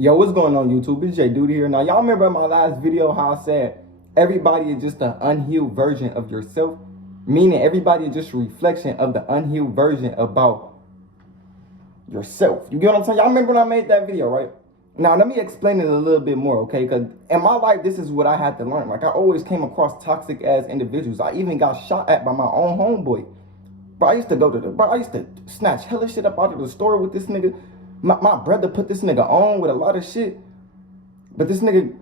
Yo, what's going on YouTube? It's Jayyduty here. Now, y'all remember in my last video how I said everybody is just an unhealed version of yourself? Meaning everybody is just a reflection of the unhealed version about yourself. You get what I'm saying? Y'all remember when I made that video, right? Now, let me explain it a little bit more, okay? Because in my life, this is what I had to learn. Like, I always came across toxic ass individuals. I even got shot at by my own homeboy. Bro, I used to snatch hella shit up out of the store with this nigga. My brother put this nigga on with a lot of shit. But this nigga,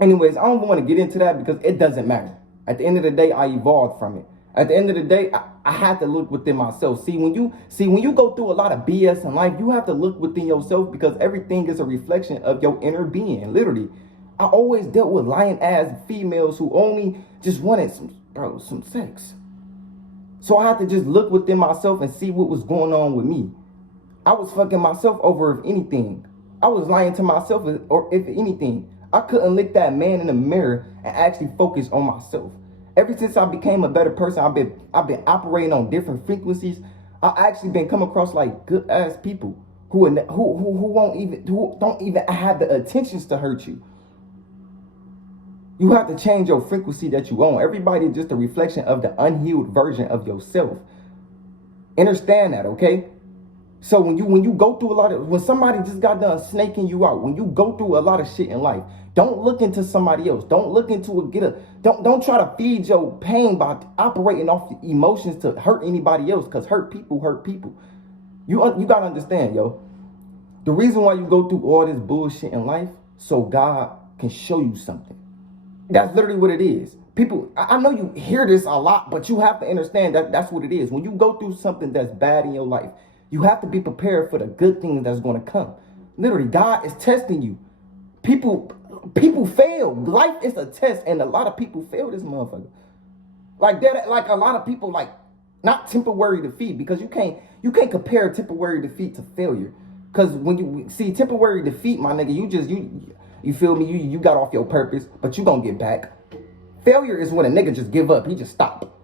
anyways, I don't want to get into that because it doesn't matter. At the end of the day, I evolved from it. At the end of the day, I had to look within myself. See, when you go through a lot of BS in life, you have to look within yourself because everything is a reflection of your inner being. Literally, I always dealt with lying ass females who only just wanted some sex. So I had to just look within myself and see what was going on with me. I was fucking myself over if anything. I was lying to myself or if anything. I couldn't look that man in the mirror and actually focus on myself. Ever since I became a better person, I've been operating on different frequencies. I actually been come across like good ass people who don't even have the intentions to hurt you. You have to change your frequency that you own. Everybody is just a reflection of the unhealed version of yourself. Understand that, okay? So when you go through when somebody just got done snaking you out, when you go through a lot of shit in life, don't look into somebody else. Don't look into don't try to feed your pain by operating off emotions to hurt anybody else, because hurt people hurt people. You gotta understand, yo. The reason why you go through all this bullshit in life, so God can show you something. That's literally what it is. People, I know you hear this a lot, but you have to understand that that's what it is. When you go through something that's bad in your life, you have to be prepared for the good things that's going to come. Literally, God is testing you. People fail. Life is a test, and a lot of people fail this motherfucker. Like that, like a lot of people, like not temporary defeat, because you can't compare temporary defeat to failure. Because when you see temporary defeat, my nigga, you feel me? You got off your purpose, but you gonna get back. Failure is when a nigga just give up. He just stop.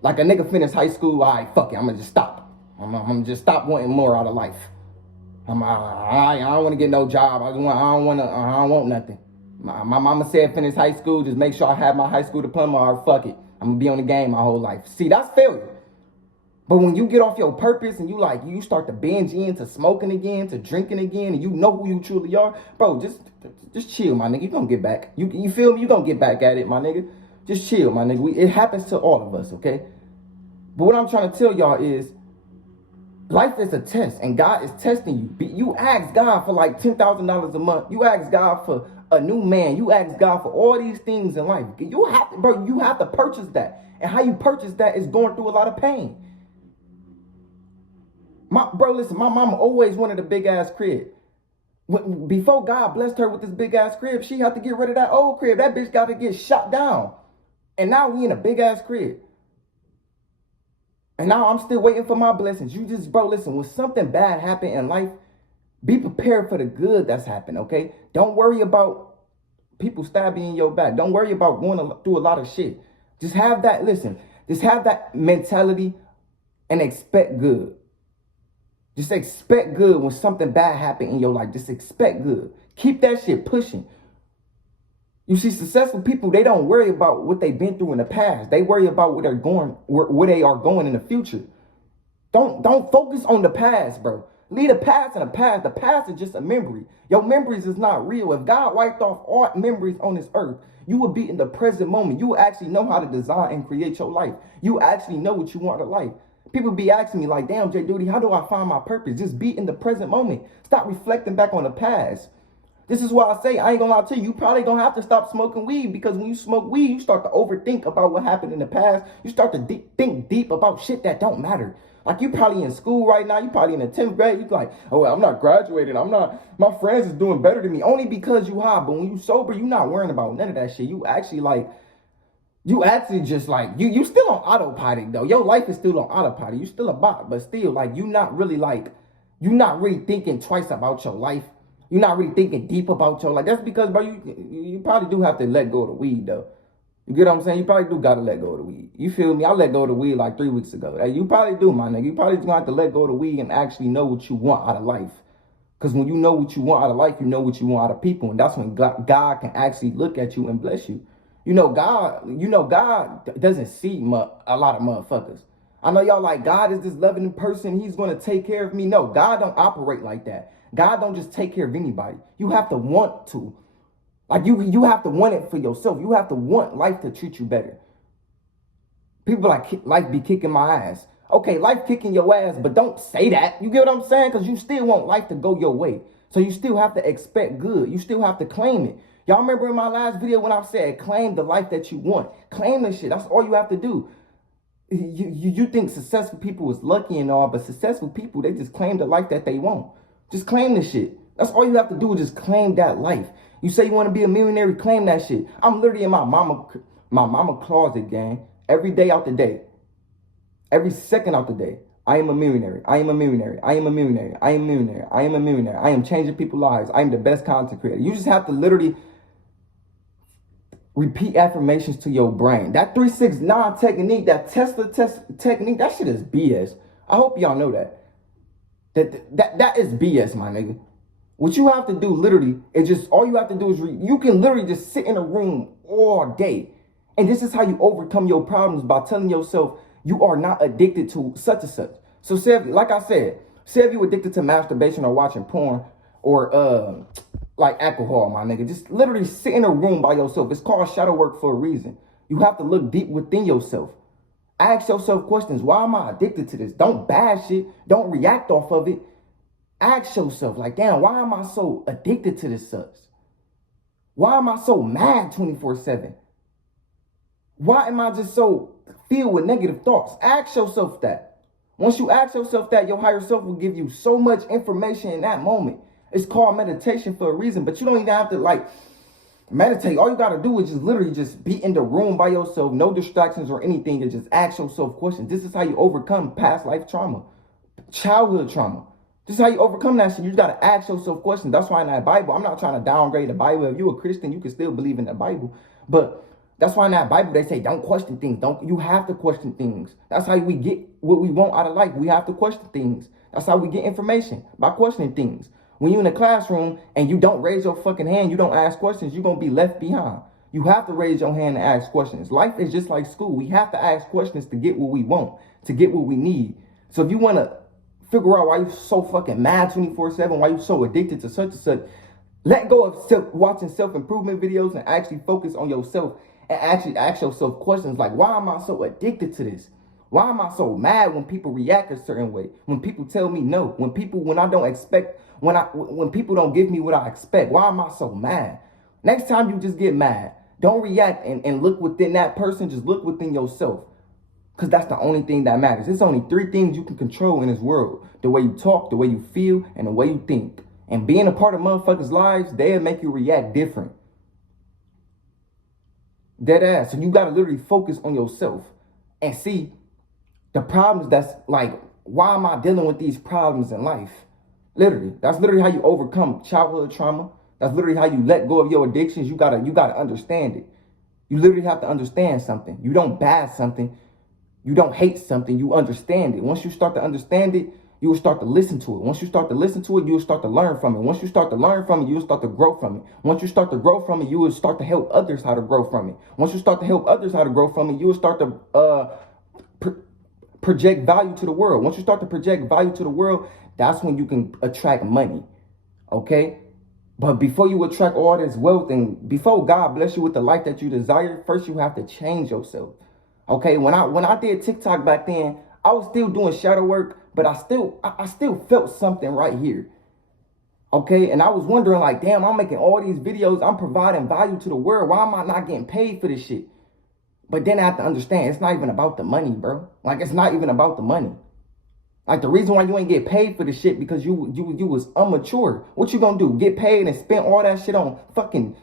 Like a nigga finish high school, all right, fuck it, I'm gonna just stop. I'm gonna just stop wanting more out of life. I don't want to get no job. I don't want nothing. My mama said finish high school, just make sure I have my high school diploma, or fuck it, I'm gonna be on the game my whole life. See, that's failure. But when you get off your purpose and you start to binge into smoking again, to drinking again, and you know who you truly are, bro, just chill, my nigga. You gonna get back. You feel me? You gonna get back at it, my nigga. Just chill, my nigga. It happens to all of us, okay? But what I'm trying to tell y'all is, life is a test, and God is testing you. You ask God for like $10,000 a month. You ask God for a new man. You ask God for all these things in life. You have to purchase that. And how you purchase that is going through a lot of pain. Listen, my mama always wanted a big ass crib. Before God blessed her with this big ass crib, she had to get rid of that old crib. That bitch got to get shot down. And now we in a big ass crib. And now I'm still waiting for my blessings. Listen, when something bad happen in life, be prepared for the good that's happened, okay? Don't worry about people stabbing in your back. Don't worry about going through a lot of shit. Just have that mentality and expect good. Just expect good when something bad happen in your life. Just expect good. Keep that shit pushing. You see, successful people, they don't worry about what they've been through in the past. They worry about where they are going in the future. Don't focus on the past, bro. Leave the past in the past. The past is just a memory. Your memories is not real. If God wiped off all memories on this earth, you would be in the present moment. You would actually know how to design and create your life. You actually know what you want in life. People be asking me like, damn, Jayyduty, how do I find my purpose? Just be in the present moment. Stop reflecting back on the past. This is why I say, I ain't gonna lie to you, you probably gonna have to stop smoking weed, because when you smoke weed, you start to overthink about what happened in the past. You start to think deep about shit that don't matter. Like, you probably in school right now, you probably in the 10th grade, you like, oh, well, I'm not graduated, my friends is doing better than me, only because you high. But when you sober, you not worrying about none of that shit. You actually you still on autopilot though. Your life is still on autopilot. You still a bot, but still, like, you're not really thinking twice about your life. You're not really thinking deep about your life. That's because, bro, you probably do have to let go of the weed, though. You get what I'm saying? You probably do got to let go of the weed. You feel me? I let go of the weed like 3 weeks ago. You probably do, my nigga. You probably just going to have to let go of the weed and actually know what you want out of life. Because when you know what you want out of life, you know what you want out of people. And that's when God can actually look at you and bless you. God doesn't see a lot of motherfuckers. I know y'all like, God is this loving person. He's going to take care of me. No, God don't operate like that. God don't just take care of anybody. You have to want to. Like you have to want it for yourself. You have to want life to treat you better. People like life be kicking my ass. Okay, life kicking your ass, but don't say that. You get what I'm saying? Because you still want life to go your way. So you still have to expect good. You still have to claim it. Y'all remember in my last video when I said claim the life that you want? Claim this shit. That's all you have to do. You think successful people is lucky and all, but successful people, they just claim the life that they want. Just claim this shit. That's all you have to do is just claim that life. You say you want to be a millionaire, claim that shit. I'm literally in my mama closet, gang. Every day out the day. Every second out the day. I am a millionaire. I am a millionaire. I am a millionaire. I am a millionaire. I am a millionaire. I am changing people's lives. I am the best content creator. You just have to literally repeat affirmations to your brain. That 3-6-9 technique, that Tesla technique, that shit is BS. I hope y'all know that. That is BS, my nigga. What you have to do literally is just, all you have to do is you can literally just sit in a room all day. And this is how you overcome your problems, by telling yourself you are not addicted to such and such. So say, like I said, say if you're addicted to masturbation or watching porn or like alcohol, my nigga, just literally sit in a room by yourself. It's called shadow work for a reason. You have to look deep within yourself. Ask yourself questions. Why am I addicted to this? Don't bash it. Don't react off of it. Ask yourself, like, damn, why am I so addicted to this such? Why am I so mad 24/7? Why am I just so filled with negative thoughts? Ask yourself that. Once you ask yourself that, your higher self will give you so much information in that moment. It's called meditation for a reason, but you don't even have to like meditate. All you got to do is just literally just be in the room by yourself, no distractions or anything, and just ask yourself questions. This is how you overcome past life trauma, childhood trauma. This is how you overcome that shit. You just got to ask yourself questions. That's why in that Bible, I'm not trying to downgrade the Bible. If you're a Christian, you can still believe in the Bible. But that's why in that Bible, they say, don't question things. You have to question things. That's how we get what we want out of life. We have to question things. That's how we get information, by questioning things. When you're in a classroom and you don't raise your fucking hand, you don't ask questions, you're going to be left behind. You have to raise your hand and ask questions. Life is just like school. We have to ask questions to get what we want, to get what we need. So if you want to figure out why you're so fucking mad 24/7, why you're so addicted to such and such, let go of watching self-improvement videos and actually focus on yourself and actually ask yourself questions like, why am I so addicted to this? Why am I so mad when people react a certain way? When people tell me no, when I don't expect, when people don't give me what I expect, why am I so mad? Next time you just get mad, don't react and look within that person, just look within yourself. Because that's the only thing that matters. There's only 3 things you can control in this world. The way you talk, the way you feel, and the way you think. And being a part of motherfuckers' lives, they'll make you react different. Dead ass. So you got to literally focus on yourself and see the problems that's like, why am I dealing with these problems in life? Literally. That's literally how you overcome childhood trauma. That's literally how you let go of your addictions. You gotta understand it. You literally have to understand something. You don't bash something. You don't hate something. You understand it. Once you start to understand it, you will start to listen to it. Once you start to listen to it, you will start to learn from it. Once you start to learn from it, you will start to grow from it. Once you start to grow from it, you will start to help others how to grow from it. Once you start to help others how to grow from it, you will start to project value to the world. Once you start to project value to the world, that's when you can attract money. Okay? But before you attract all this wealth and before God bless you with the life that you desire, first you have to change yourself. Okay? When I did TikTok back then, I was still doing shadow work, but I still felt something right here. Okay? And I was wondering like, damn, I'm making all these videos. I'm providing value to the world. Why am I not getting paid for this shit? But then I have to understand, it's not even about the money, bro. Like, it's not even about the money. Like, the reason why you ain't get paid for the shit because you was immature. What you gonna do? Get paid and spend all that shit on fucking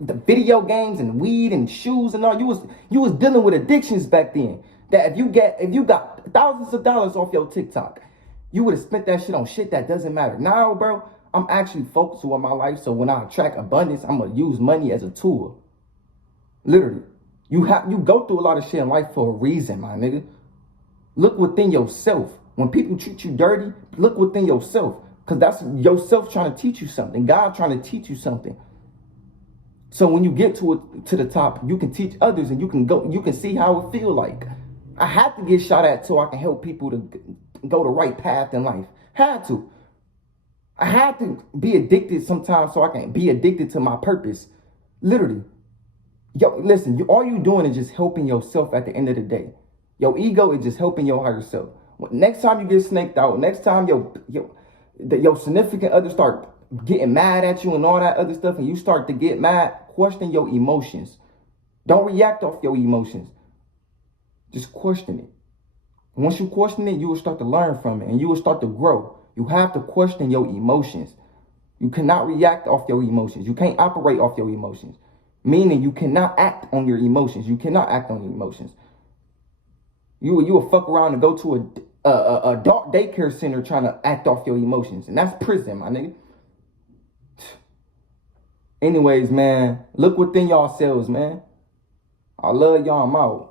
the video games and weed and shoes and all? You was dealing with addictions back then. That if you got thousands of dollars off your TikTok, you would have spent that shit on shit that doesn't matter. Now, bro, I'm actually focused on my life. So when I attract abundance, I'm gonna use money as a tool. Literally. You go through a lot of shit in life for a reason, my nigga. Look within yourself. When people treat you dirty, look within yourself. Because that's yourself trying to teach you something. God trying to teach you something. So when you get to the top, you can teach others and you can see how it feel like. I had to get shot at so I can help people to go the right path in life. Had to. I had to be addicted sometimes so I can be addicted to my purpose. Literally. Yo, listen, all you doing is just helping yourself at the end of the day. Your ego is just helping your higher self. Next time you get snaked out, next time your significant other start getting mad at you and all that other stuff, and you start to get mad, question your emotions. Don't react off your emotions. Just question it. Once you question it, you will start to learn from it and you will start to grow. You have to question your emotions. You cannot react off your emotions. You can't operate off your emotions. Meaning you cannot act on your emotions. You cannot act on your emotions. You will fuck around and go to a adult daycare center trying to act off your emotions. And that's prison, my nigga. Anyways, man, look within yourselves, man. I love y'all. I'm out.